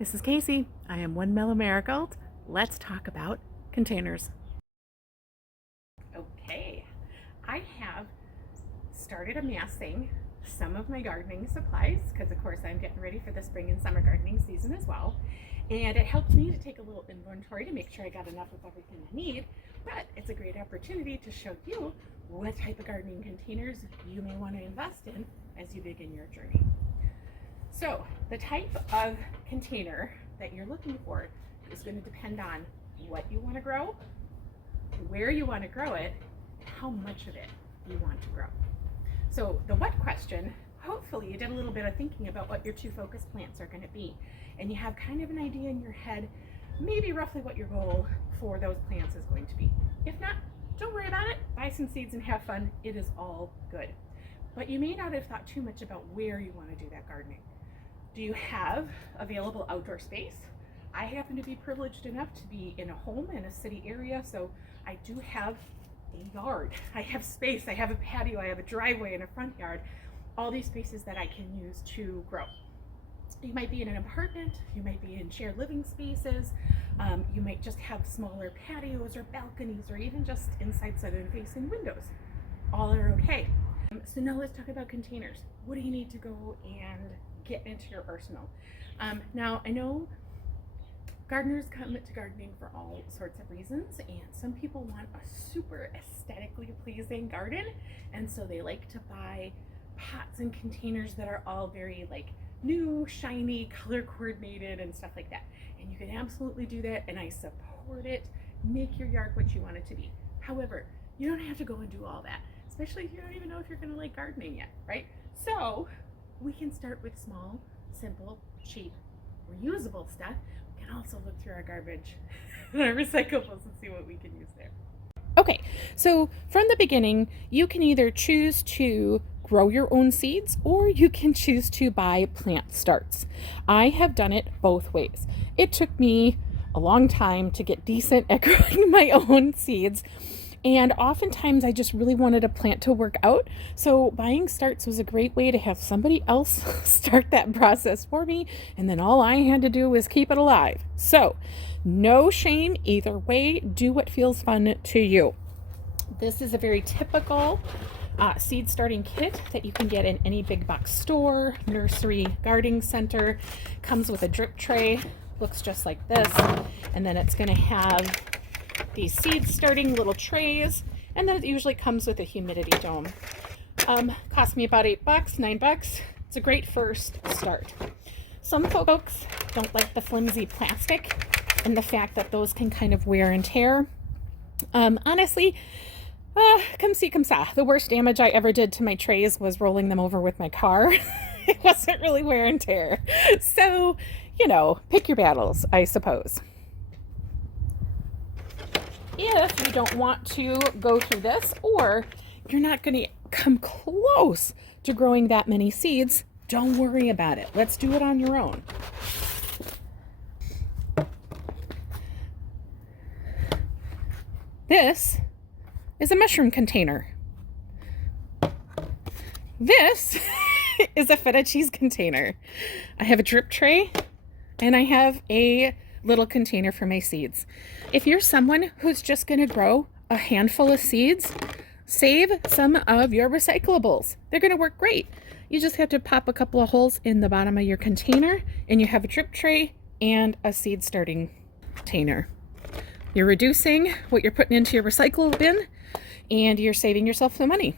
This is Casey. I am One Mellow Marigold. Let's talk about containers. Okay, I have started amassing some of my gardening supplies because, of course, I'm getting ready for the spring and summer gardening season as well. And it helped me to take a little inventory to make sure I got enough of everything I need. But it's a great opportunity to show you what type of gardening containers you may want to invest in as you begin your journey. So the type of container that you're looking for is going to depend on what you want to grow, where you want to grow it, and how much of it you want to grow. So the what question, hopefully you did a little bit of thinking about what your two focus plants are going to be, and you have kind of an idea in your head, maybe roughly what your goal for those plants is going to be. If not, don't worry about it. Buy some seeds and have fun. It is all good. But you may not have thought too much about where you want to do that gardening. Do you have available outdoor space? I happen to be privileged enough to be in a home in a city area, so I do have a yard. I have space, I have a patio, I have a driveway and a front yard, all these spaces that I can use to grow. You might be in an apartment, you might be in shared living spaces, you might just have smaller patios or balconies or even just inside southern facing windows. All are okay. So now let's talk about containers. What do you need to go and get into your arsenal? Now I know gardeners come to gardening for all sorts of reasons, and some people want a super aesthetically pleasing garden, and so they like to buy pots and containers that are all very like new, shiny, color coordinated and stuff like that. And you can absolutely do that, and I support it. Make your yard what you want it to be. However, you don't have to go and do all that, especially if you don't even know if you're going to like gardening yet, right? So we can start with small, simple, cheap, reusable stuff. We can also look through our garbage and our recyclables and see what we can use there. Okay, so from the beginning, you can either choose to grow your own seeds or you can choose to buy plant starts. I have done it both ways. It took me a long time to get decent at growing my own seeds. And oftentimes I just really wanted a plant to work out. So buying starts was a great way to have somebody else start that process for me. And then all I had to do was keep it alive. So no shame either way. Do what feels fun to you. This is a very typical seed starting kit that you can get in any big box store, nursery, gardening center. Comes with a drip tray. Looks just like this. And then it's going to have these seed starting little trays, and then it usually comes with a humidity dome. Cost me about $8, $9. It's a great first start. Some folks don't like the flimsy plastic and the fact that those can kind of wear and tear. Honestly, come see, come saw. The worst damage I ever did to my trays was rolling them over with my car. It wasn't really wear and tear. So, pick your battles, I suppose. If you don't want to go through this, or you're not going to come close to growing that many seeds, don't worry about it. Let's do it on your own. This is a mushroom container. This is a feta cheese container. I have a drip tray and I have a little container for my seeds. If you're someone who's just going to grow a handful of seeds, save some of your recyclables. They're going to work great. You just have to pop a couple of holes in the bottom of your container and you have a drip tray and a seed starting container. You're reducing what you're putting into your recycle bin and you're saving yourself some money.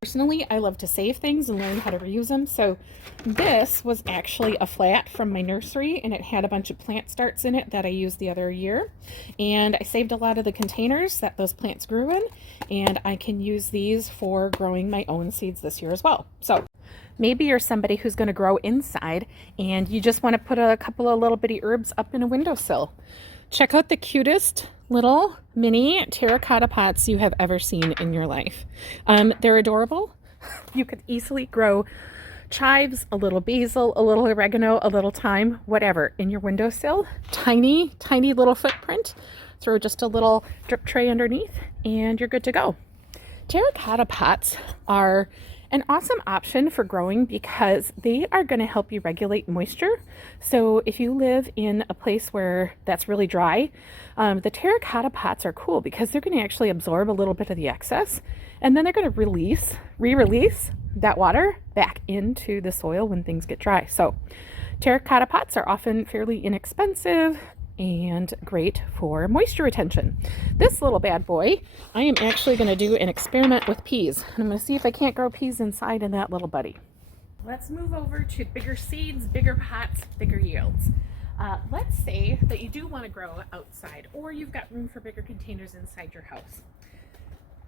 Personally, I love to save things and learn how to reuse them. So this was actually a flat from my nursery, and it had a bunch of plant starts in it that I used the other year. And I saved a lot of the containers that those plants grew in, and I can use these for growing my own seeds this year as well. So maybe you're somebody who's going to grow inside and you just want to put a couple of little bitty herbs up in a windowsill. Check out the cutest little mini terracotta pots you have ever seen in your life. They're adorable. You could easily grow chives, a little basil, a little oregano, a little thyme, whatever, in your windowsill. Tiny, tiny little footprint. Throw just a little drip tray underneath and you're good to go. Terracotta pots are An awesome option for growing because they are going to help you regulate moisture. So if you live in a place where that's really dry, the terracotta pots are cool because they're going to actually absorb a little bit of the excess, and then they're going to re-release that water back into the soil when things get dry. So terracotta pots are often fairly inexpensive and great for moisture retention. This little bad boy, I am actually going to do an experiment with peas. I'm going to see if I can't grow peas inside in that little buddy. Let's move over to bigger seeds, bigger pots, bigger yields. Let's say that you do want to grow outside, or you've got room for bigger containers inside your house.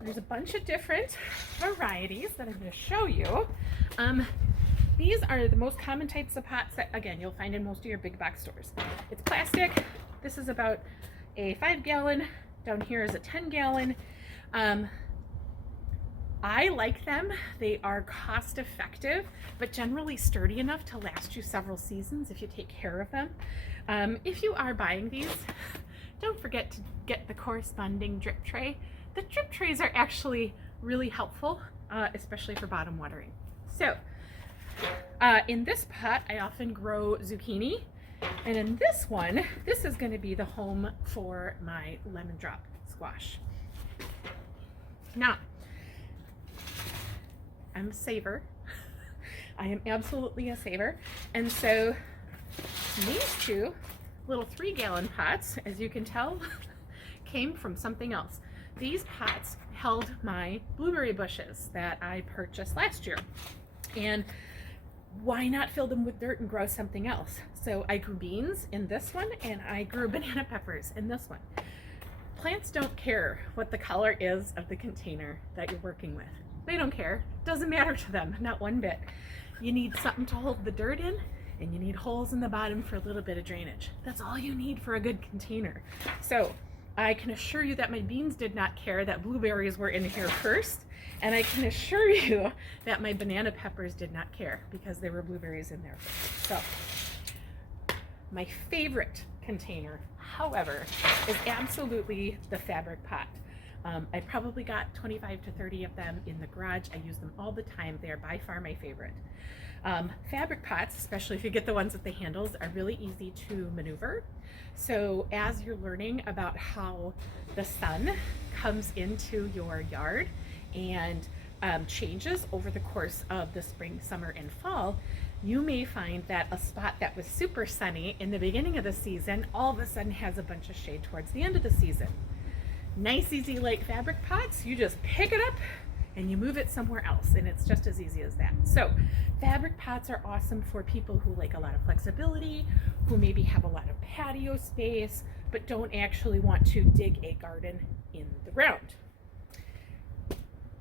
There's a bunch of different varieties that I'm going to show you. These are the most common types of pots that, again, you'll find in most of your big box stores. It's plastic. This is about a 5-gallon. Down here is a 10-gallon. I like them. They are cost effective, but generally sturdy enough to last you several seasons if you take care of them. If you are buying these, don't forget to get the corresponding drip tray. The drip trays are actually really helpful, especially for bottom watering. So, in this pot, I often grow zucchini, and in this one, this is going to be the home for my lemon drop squash. Now, I'm a saver. I am absolutely a saver, and so these two little 3-gallon pots, as you can tell, came from something else. These pots held my blueberry bushes that I purchased last year, and why not fill them with dirt and grow something else? So I grew beans in this one, and I grew banana peppers in this one. Plants don't care what the color is of the container that you're working with. They don't care. Doesn't matter to them, not one bit. You need something to hold the dirt in, and you need holes in the bottom for a little bit of drainage. That's all you need for a good container. So I can assure you that my beans did not care that blueberries were in here first. And I can assure you that my banana peppers did not care because there were blueberries in there. So, my favorite container, however, is absolutely the fabric pot. I probably got 25 to 30 of them in the garage. I use them all the time. They are by far my favorite. Fabric pots, especially if you get the ones with the handles, are really easy to maneuver. So as you're learning about how the sun comes into your yard and changes over the course of the spring, summer, and fall, you may find that a spot that was super sunny in the beginning of the season all of a sudden has a bunch of shade towards the end of the season. Nice, easy, light fabric pots, you just pick it up and you move it somewhere else, and it's just as easy as that. So fabric pots are awesome for people who like a lot of flexibility, who maybe have a lot of patio space, but don't actually want to dig a garden in the ground.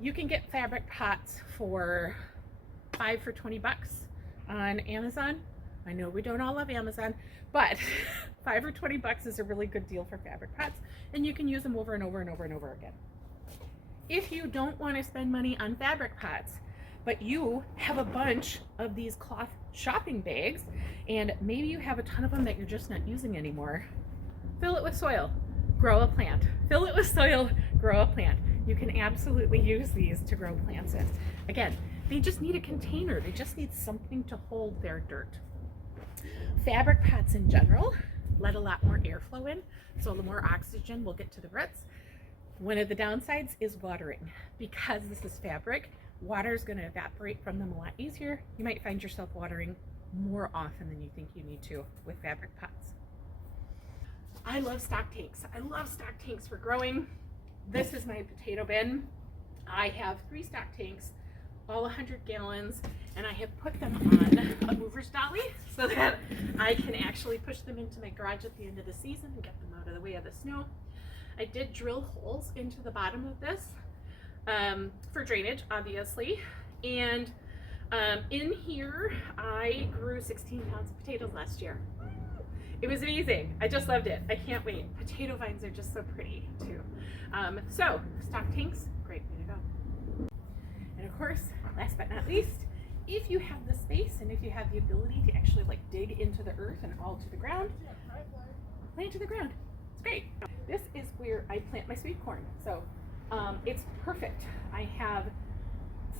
You can get fabric pots for 5 for $20 on Amazon. I know we don't all love Amazon, but 5 or $20 is a really good deal for fabric pots, and you can use them over and over and over and over again. If you don't want to spend money on fabric pots, but you have a bunch of these cloth shopping bags, and maybe you have a ton of them that you're just not using anymore, fill it with soil, grow a plant. Fill it with soil, grow a plant. You can absolutely use these to grow plants in. Again, they just need a container. They just need something to hold their dirt. Fabric pots in general let a lot more airflow in, so the more oxygen will get to the roots. One of the downsides is watering. Because this is fabric, water is going to evaporate from them a lot easier. You might find yourself watering more often than you think you need to with fabric pots. I love stock tanks. I love stock tanks for growing. This is my potato bin. I have 3 stock tanks, all 100 gallons, and I have put them on a mover's dolly so that I can actually push them into my garage at the end of the season and get them out of the way of the snow. I did drill holes into the bottom of this for drainage, obviously, and in here I grew 16 pounds of potatoes last year. It was amazing. I just loved it. I can't wait. Potato vines are just so pretty too. So stock tanks, great way to go. And of course, last but not least, if you have the space and if you have the ability to actually like dig into the earth and all to the ground, plant to the ground. It's great. This is where I plant my sweet corn. So it's perfect. I have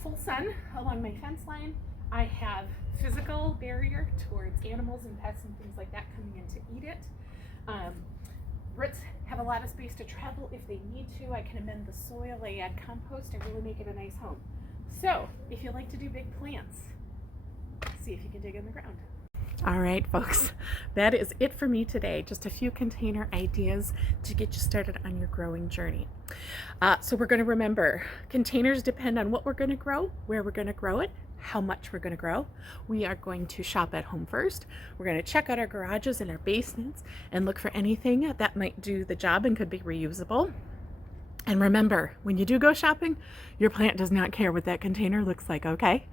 full sun along my fence line. I have physical barrier towards animals and pests and things like that coming in to eat it. Roots have a lot of space to travel if they need to. I can amend the soil, I add compost, I really make it a nice home. So if you like to do big plants, see if you can dig in the ground. All right, folks, that is it for me today. Just a few container ideas to get you started on your growing journey. So we're going to remember, containers depend on what we're going to grow, where we're going to grow it, how much we're going to grow. We are going to shop at home first. We're going to check out our garages and our basements and look for anything that might do the job and could be reusable. And remember, when you do go shopping, your plant does not care what that container looks like, okay?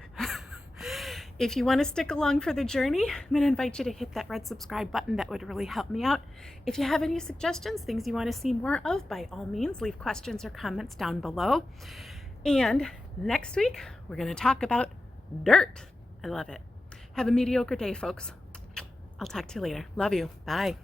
If you want to stick along for the journey, I'm going to invite you to hit that red subscribe button. That would really help me out. If you have any suggestions, things you want to see more of, by all means, leave questions or comments down below. And next week, we're going to talk about dirt. I love it. Have a mediocre day, folks. I'll talk to you later. Love you. Bye.